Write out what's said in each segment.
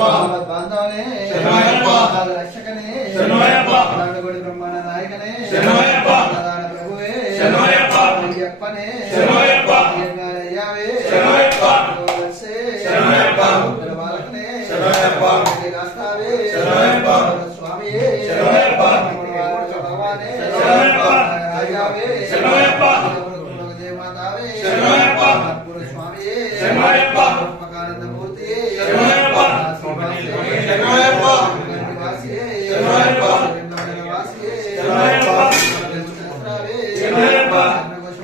బాంధవనే రక్షకనే గుడి బ్రహ్మాండ నాయకనే ప్రధాన ప్రభువే అయ్యప్పనే బాలకనే రాస్తావే స్వామియే భగవానే రాజావే దేవమాతావే స్వామియే ఆనందమూర్తి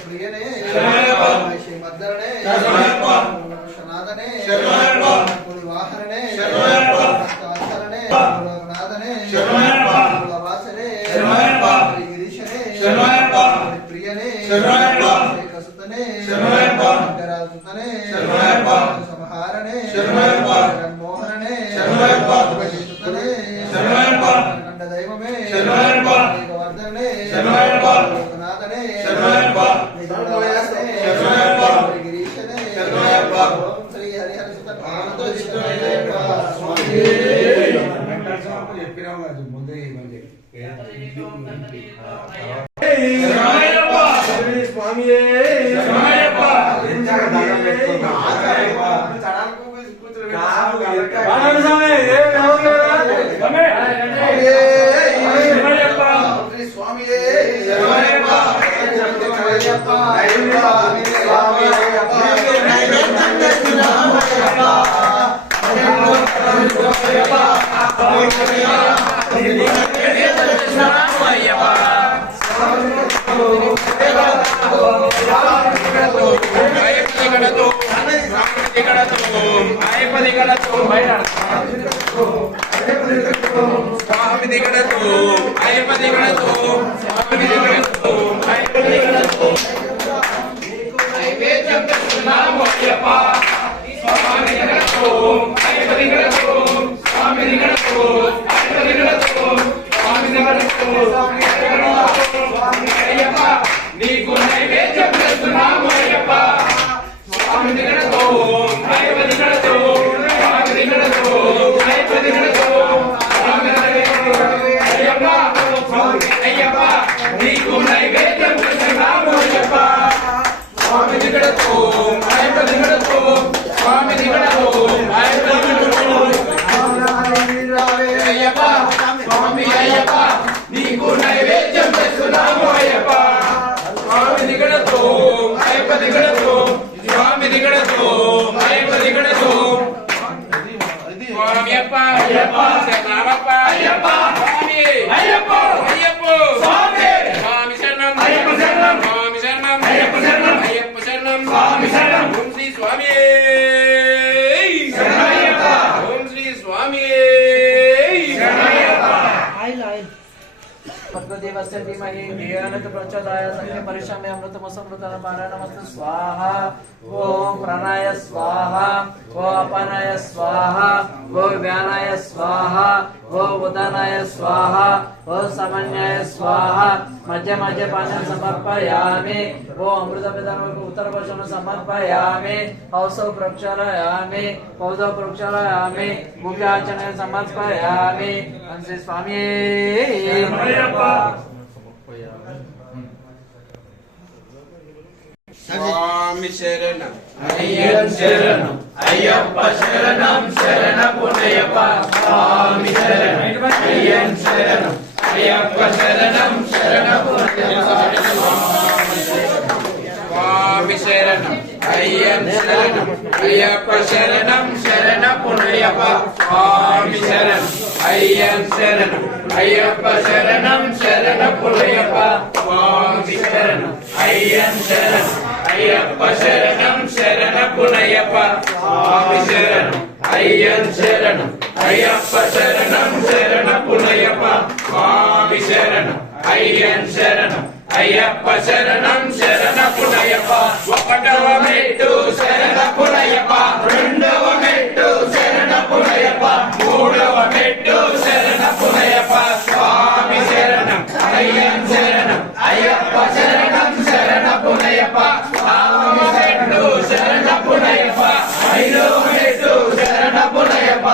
ప్రియనే మద్దరనే వాహననే వాసనే వాసనే గిరీశనే ప్రియనే కసుతనే సుతనే సంహారణే మోహననే కండ దైవమే వర్ధనే లోకనాథనే గిరీశనే శ్రీ హరిహర చెప్పినాం ముందే స్వామియే నీకు నైవేద్యం చేస్తున్నాము అయ్యప్ప స్వామి దిగడతో అయ్యప్ప దిగడతో స్వామి దిగడతో అయ్యప్ప దిగడతో స్వామి అయ్యప్ప స్వామి అయ్యప్ప నీకు నైవేద్యం చేస్తున్నాము అయ్యప్ప స్వామి దిగడతో అయ్యప్ప దిగడతో స్వామి దిగడతో అయ్యప్ప దిగడతో అయ్యప్ప స్వామి అయ్యప్ప నీకు నైవేద్యం చేస్తున్నాము అయ్యప్ప స్వామి దిగడతో అయ్యప్ప దిగడతో స్వామి దిగడతో అయ్యప్ప దిగడతో స్వామి అయ్యప్ప అయ్యప్ప శరణమప్ప అయ్యప్ప స్వామి అయ్యప్ప అయ్యప్ప స్వామి స్వామి శరణం అయ్యప్ప శరణం స్వామి శరణం అయ్యప్ప శరణం అయ్యప్ప శరణం స్వామి శరణం ఓం శ్రీ స్వామి శరణమయ్యప్ప ఓం శ్రీ స్వామి శరణమయ్యప్ప देवस्य धीमहि धियो न प्रचोदयात् सख्ये परिश्रमे अमृतमसमृतं पारायणमस्तु स्वाहा ओम प्राणाय स्वाहा ओम अपानाय स्वाहा ओम व्यानाय स्वाहा ओम उदानाय स्वाहा ओम सामान्याय स्वाहा मध्य मध्य पानं समर्पयामि ओम अमृतपिदानं उत्तरपश्चिम समर्पयामि औसौ प्रक्षालयामि पौधौ प्रक्षालयामि मुख्याचनं समर्पयामि श्री स्वामी स्वामी शरणम अय्यन शरणम अय्यप्पा शरणम शरण पुनयप्पा स्वामी शरणम अय्यन शरणम अय्यप्पा शरणम शरण पुनयप्पा स्वामी शरणम अय्यन शरणम अय्यप्पा शरणम शरण पुनयप्पा स्वामी शरणम अय्यन शरणम अय्यप्पा शरणम शरण पुनयप्पा स्वामी शरणम अय्यन शरणम अय्यप्पा शरणम शरण पुनयप्पा स्वामी शरणम अय्यन शरणम अय्यप्पा शरणम शरण पुनयप्पा स्वामी शरणम अय्यन शरणम अय्यप्पा शरणम शरण पुनयप्पा ఒకటవ మెట్టు శరణ పునయప్ప రెండవ మెట్టు శరణ పునయప్ప మూడవ మెట్టు శరణ పునయప్ప స్వామి శరణం అయ్యన్ శరణం అయ్యప్ప శరణం శరణ పునయప్ప స్వామి మెట్టు శరణ పునయప్ప ఐదవ మెట్టు శరణ పునయప్ప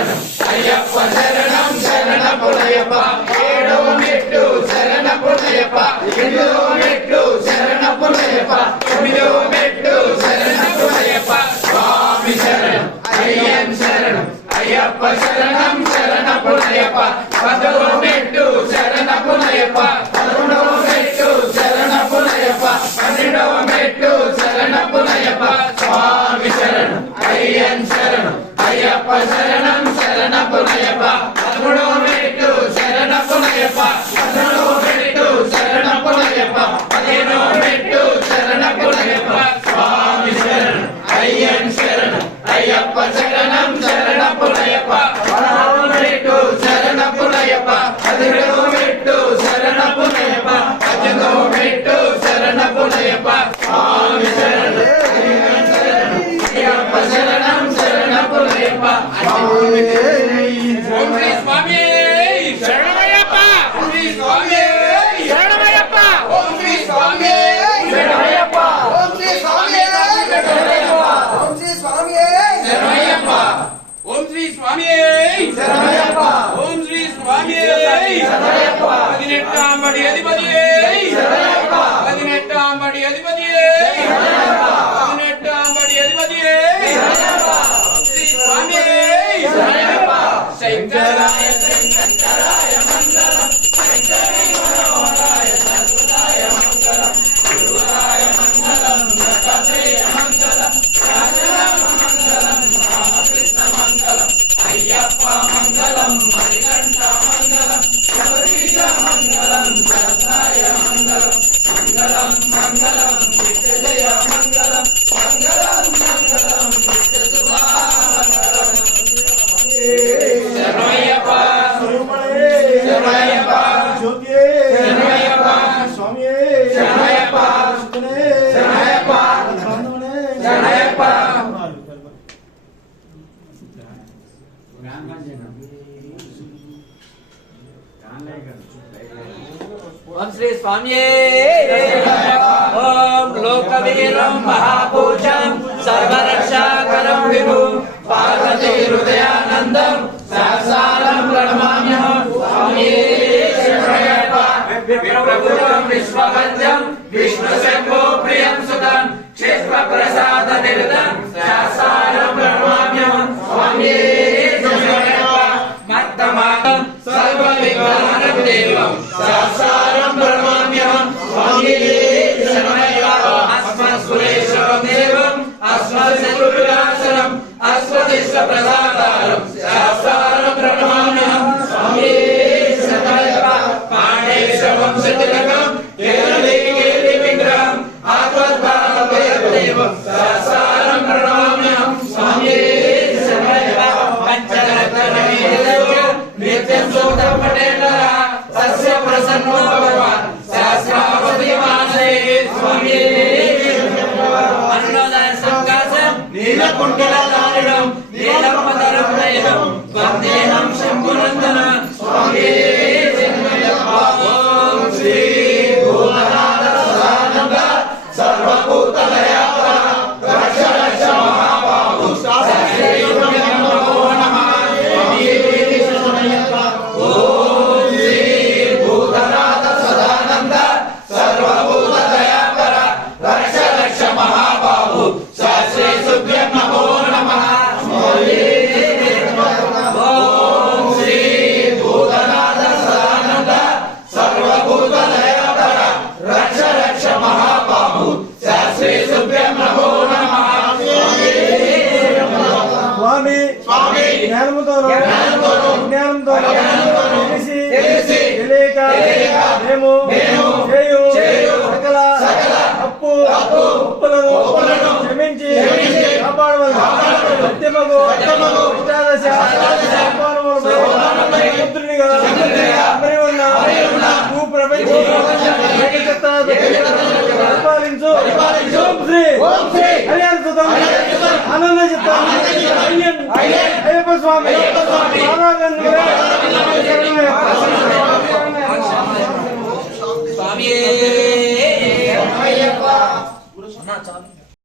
శరణం అయ్యప్ప శరణం శరణపునయ్యప్ప ఏడవ మెట్టు శరణపునయ్యప్ప ఎనిమిదవ మెట్టు శరణపునయ్యప్ప తొమ్మిదవ మెట్టు శరణపునయ్యప్ప స్వామి శరణం అయ్యన్ శరణం అయ్యప్ప శరణం శరణపునయ్యప్ప పదవ మెట్టు శరణపునయ్యప్ప పదకొండవ మెట్టు శరణపునయ్యప్ప పన్నెండవ మెట్టు శరణపునయ్యప్ప స్వామి శరణం అయ్యన్ శరణం అయ్యప్ప శరణం శరణపునయ్యప్ప పదమూడవ మెట్టు శరణపునయ్యప్ప పదమూడవ మెట్టు శరణపునయ్యప్ప పదిహేనవ మెట్టు శరణపునయ్యప్ప స్వామి శరణం అయ్యన్ శరణం అయ్యప్ప శరణం శరణపునయ్యప్ప పదహారవ మెట్టు శరణపునయ్యప్ప పదిహేడవ మెట్టు శరణపునయ్యప్ప పద్దెనిమిదవ మెట్టు శరణపునయ్యప్ప స్వామి శరణం అయ్యప్ప శరణం శరణపునయ్యప్ప ఓం శ్రీ స్వామి శరణమయ్యప్ప ఓం శ్రీ స్వామి శరణమయ్యప్ప ఓం శ్రీ స్వామి శరణమయ్యప్ప ఓం శ్రీ స్వామి ఓం శ్రీ స్వామి శరణమయ్యప్ప ఓం శ్రీ స్వామి శరణమయ్యప్ప ఓం శ్రీ స్వామి శరణమయ్యప్ప 18 అంబడి అధిపతియే శరణమయ్యప్ప 18 అంబడి అధిపతియే 18 అంబడి అధిపతియే శ్రీ స్వామి శరణమయ్యప్ప శంకరాయ శంకరాయ మంగళం శంకరీ మనోహరాయ సర్వదాయ మంగళం గురువాయ మంగళం దత్తాత్రేయ మంగళం రాజరామ మంగళం రామకృష్ణ మంగళం అయ్యప్ప మంగళం మణికంఠ మంగళం శబరీశ మంగళం సరసాయ మంగళం మంగళం మంగళం విజయ మంగళం మంగళం మంగళం విశ్వశుభా మంగళం శరణమయ్యప్ప శరణమయ్యప్ప శరణమయ్యప్ప శరణమయ్యప్ప శరణమయ్యప్ప శరణమయ్యప్ప ఓం శ్రీ స్వామి ఓం లోకవీరం మహాపూజం సర్వరక్షాకరం విభుం పార్వతీ హృదయానందం సహస్రారం ప్రణమామ్యహం స్వామి శరణమయ్యప్ప విప్రభుజం విశ్వవంద్యం విష్ణు శంభో ప్రియం సుతం క్షేత్ర ప్రసాద నిరతం సహస్రారం ప్రణమామ్యహం స్వామి శరణమయ్యప్ప మత్తమాతం సర్వ విఘ్నానం దేవం సహస్రారం ప్రణమామ్యహం స్వామి శరణమయ్యప్ప అస్మత్ సురేశం దేవం అస్మత్ శత్రువినాశనం అస్మదిష్ట ప్రసాదారం సహస్రారం ప్రణమామ్యహం స్వామి శరణమయ్యప్ప పాండేశ వంశతిలకం కేరళీ కీర్తి విగ్రహం ఆత్మద్భావం సహస్రారం ప్రణమామ్యహం స్వామి శరణమయ్యప్ప పంచరత్న నిత్యం సూతం పటేంద్ర సస్య ప్రసన్నో భగవాన్ సహస్రావతి మానసే స్వామి అన్నదాన సంకాశం నీలకుంఠల దారుణం నీలపదరం నయనం వందేహం శంభునందన స్వామి శరణమయ్యప్ప ఓం శ్రీ భూతనాథ సదానంద సర్వభూతలయాపర రక్ష రక్ష మహాబాహు శాస్త్రీయం నమో నమః ఓం శ్రీ భూతనాథ సదానంద సర్వభూత దయాపర రక్ష రక్ష మహాబాహు శాస్త్రీ సుభ్యం నమో నమః ఓం శ్రీ భూతనాథ సదానంద సర్వభూత దయాపర రక్ష రక్ష మహాబాహు శాస్త్రీ సుభ్యం నమో నమః స్వామి స్వామి జ్ఞానముతోను జ్ఞానముతోను తెలిసి తెలిసి తెలియక మేము చేయు సకల అప్పు ఉప్పులను క్షమించి కాపాడవలెను. సత్యమగు అష్టాదశ సోపానములపై పుత్రునిగా మరి ఉన్న భూప్రపంచం పరిపాలించు ఓం శ్రీ కళ్యాణ సుతం ఆనంద చిత్తం అయ్యప్ప స్వామి